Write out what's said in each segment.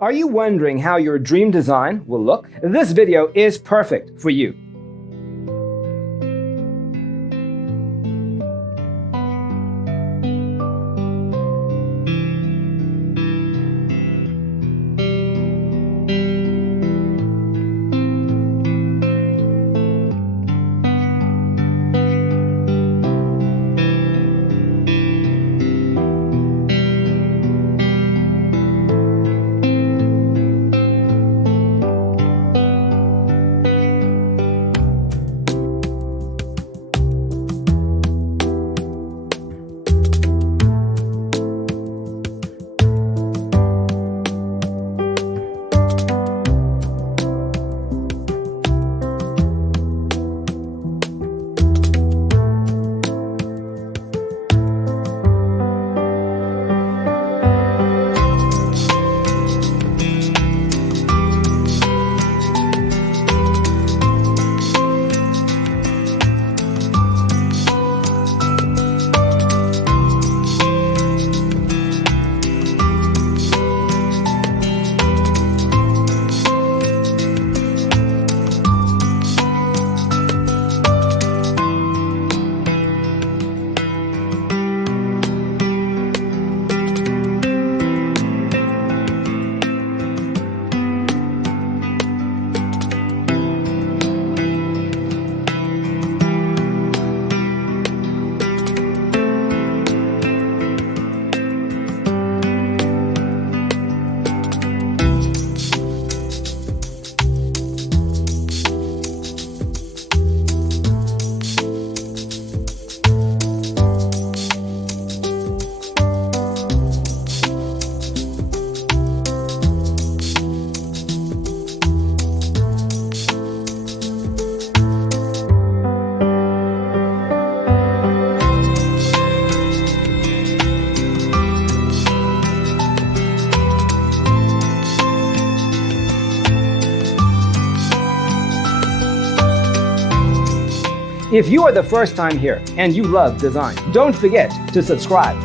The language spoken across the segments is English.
Are you wondering how your dream design will look? This video is perfect for you. If you are the first time here and you love design, don't forget to subscribe.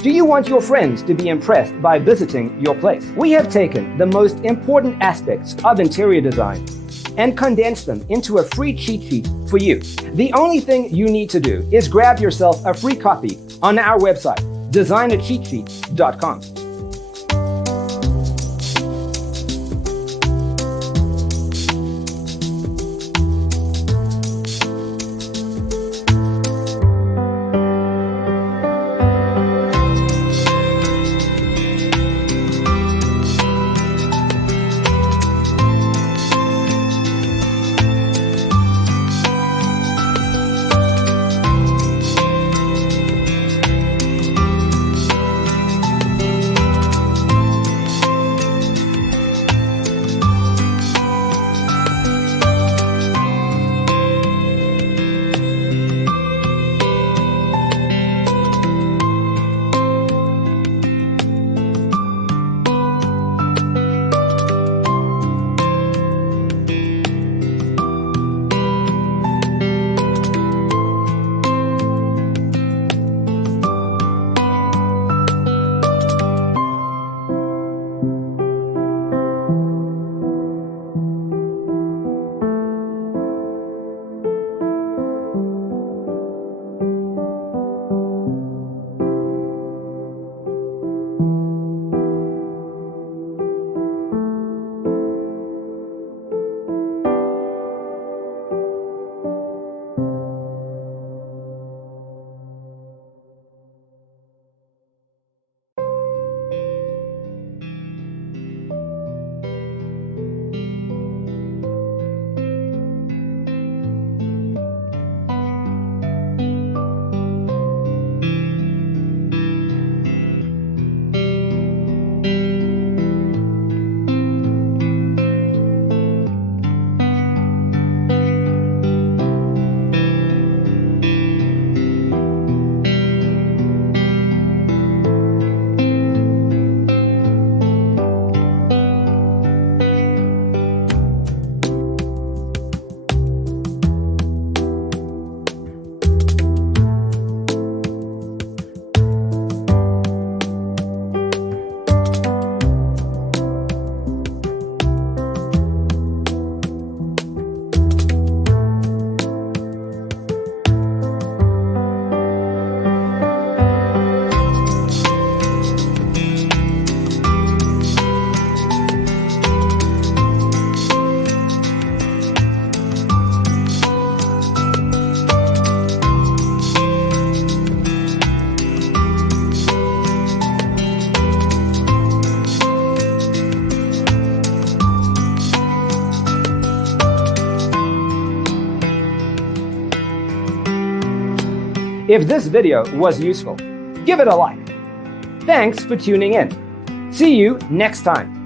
Do you want your friends to be impressed by visiting your place? We have taken the most important aspects of interior design and condensed them into a free cheat sheet for you. The only thing you need to do is grab yourself a free copy on our website, designercheatsheet.com. If this video was useful, give it a like. Thanks for tuning in. See you next time.